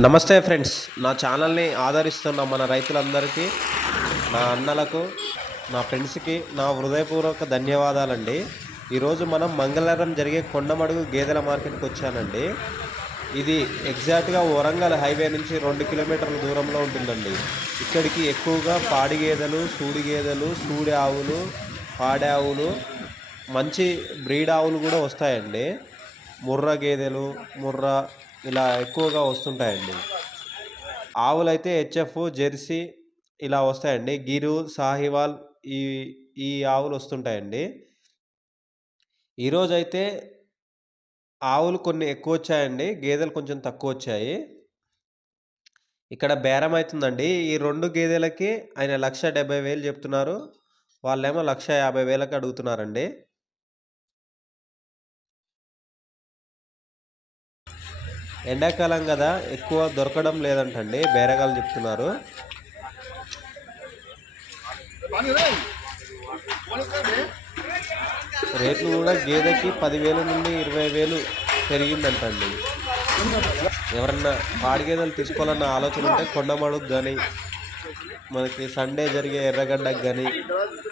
నమస్తే ఫ్రెండ్స్, నా ఛానల్ని ఆదరిస్తున్న మన రైతులందరికీ, నా అన్నలకు, నా ఫ్రెండ్స్కి నా హృదయపూర్వక ధన్యవాదాలండి. ఈరోజు మనం మంగళవారం జరిగే కొండమడుగు గేదెల మార్కెట్కి వచ్చానండి. ఇది ఎగ్జాక్ట్గా వరంగల్ హైవే నుంచి 2 కిలోమీటర్ల దూరంలో ఉంటుందండి. ఇక్కడికి ఎక్కువగా పాడి గేదెలు, సూడి గేదెలు, సూడి ఆవులు, పాడి ఆవులు, మంచి బ్రీడ్ ఆవులు కూడా వస్తాయండి. ముర్రా గేదెలు, ముర్రా ఇలా ఎక్కువగా వస్తుంటాయండి. ఆవులైతే హెచ్ఎఫ్, జెర్సీ ఇలా వస్తాయండి. గిరు, సాహివాల్ ఈ ఈ ఆవులు వస్తుంటాయండి. ఈరోజైతే ఆవులు కొన్ని ఎక్కువ వచ్చాయండి, గేదెలు కొంచెం తక్కువ వచ్చాయి. ఇక్కడ బేరం అవుతుందండి. ఈ 2 గేదెలకి ఆయన 1,70,000 చెప్తున్నారు. వాళ్ళేమో 1,50,000కి అడుగుతున్నారండి. ఎండాకాలం కదా, ఎక్కువ దొరకడం లేదంటండి, బేరగాళ్ళు చెప్తున్నారు. రేట్లు కూడా గేదెకి 10,000 నుండి 20,000 పెరిగిందంటండి. ఎవరన్నా పాడి గేదెలు తీసుకోవాలన్న ఆలోచన ఉంటే కొండమడుగు కానీ, మనకి సండే జరిగే ఎర్రగడ్డకు కానీ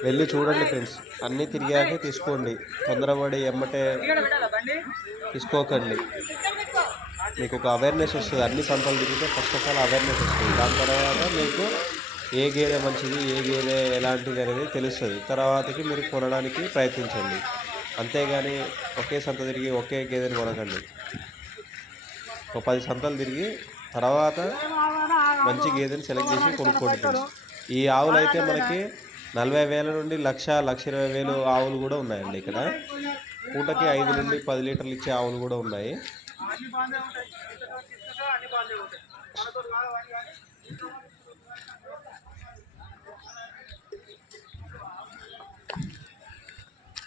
వెళ్ళి చూడండి ఫ్రెండ్స్. అన్నీ తిరిగాకే తీసుకోండి, తొందరపడి ఎమ్మటే తీసుకోకండి. మీకు ఒక అవేర్నెస్ వస్తుంది. అన్ని సంతలు తిరిగితే ఫస్ట్ ఆఫ్ ఆల్ అవేర్నెస్ వస్తుంది. దాని తర్వాత మీకు ఏ గేదె మంచిది, ఏ గేదె ఎలాంటిది అనేది తెలుస్తుంది. తర్వాతకి మీరు కొనడానికి ప్రయత్నించండి. అంతేగాని ఒకే సంత తిరిగి ఒకే గేదెని కొనకండి. ఒక 10 సంతలు తిరిగి తర్వాత మంచి గేదెని సెలెక్ట్ చేసి కొనుక్కోండి. ఈ ఆవులు అయితే మనకి 40,000 నుండి 1,20,000 ఆవులు కూడా ఉన్నాయండి. ఇక్కడ పూటకి 5 నుండి 10 లీటర్లు ఇచ్చే ఆవులు కూడా ఉన్నాయి.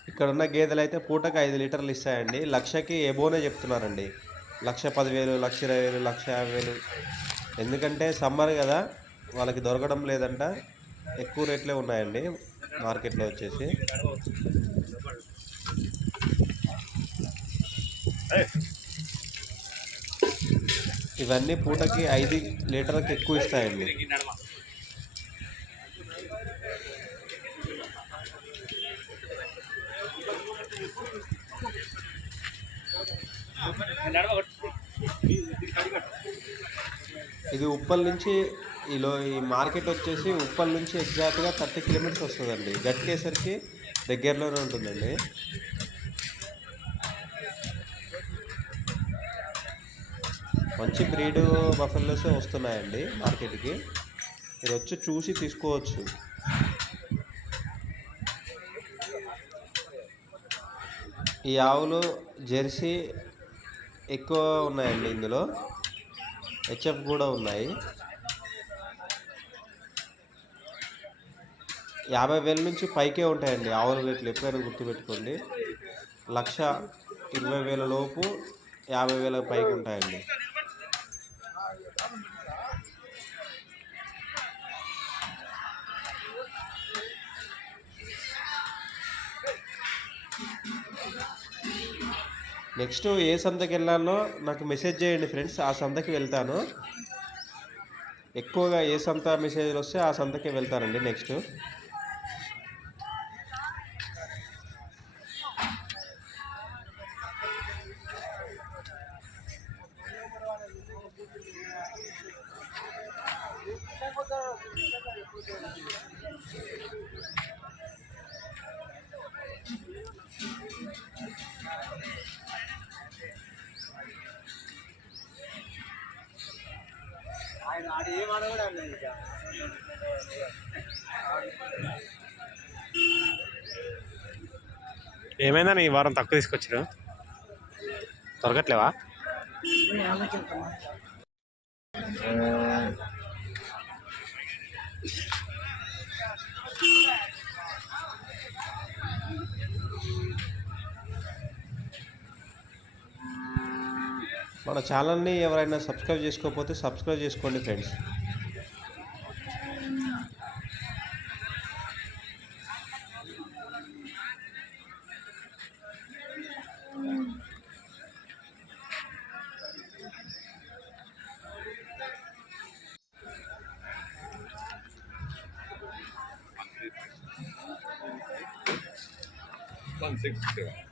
ఇక్కడ ఉన్న గేదెలు అయితే పూటకి 5 లీటర్లు ఇస్తాయండి. 1,00,000కి ఎబోనే చెప్తున్నారండి. 1,10,000, 1,20,000, 1,50,000. ఎందుకంటే సమ్మర్ కదా, వాళ్ళకి దొరకడం లేదంట. ఎక్కువ రేట్లే ఉన్నాయండి మార్కెట్లో వచ్చేసి. ఇవన్నీ పూటకి 5 లీటర్లకు ఎక్కువ ఇస్తాయండి. ఇది ఉప్పల్ నుంచి ఈ మార్కెట్ వచ్చేసి ఉప్పల్ నుంచి ఎగ్జాక్ట్గా 30 కిలోమీటర్స్ వస్తుందండి. గట్కేసరికి దగ్గరలోనే ఉంటుందండి. మంచి బ్రీడ్ బఫెల్లోసే వస్తున్నాయండి మార్కెట్కి. మీరు వచ్చి చూసి తీసుకోవచ్చు. ఈ ఆవులు జెర్సీ ఎక్కువ ఉన్నాయండి, ఇందులో హెచ్ఎఫ్ కూడా ఉన్నాయి. 50,000 నుంచి పైకే ఉంటాయండి ఆవుల రేట్లు. ఎప్పుడైనా గుర్తుపెట్టుకోండి. 1,20,000 లోపు 50,000 పైకి ఉంటాయండి. నెక్స్ట్ ఏ సంతకి వెళ్ళాలో నాకు మెసేజ్ చేయండి ఫ్రెండ్స్, ఆ సంతకి వెళ్తాను. ఎక్కువగా ఏ సంత మెసేజ్లు వస్తే ఆ సంతకే వెళ్తానండి నెక్స్ట్. ఏమైందా ఈ వారం తక్కువ తీసుకొచ్చారు? దొరకట్లేవా? మన ఛానల్ని ఎవరైనా సబ్స్క్రైబ్ చేసుకోకపోతే సబ్స్క్రైబ్ చేసుకోండి ఫ్రెండ్స్. 167.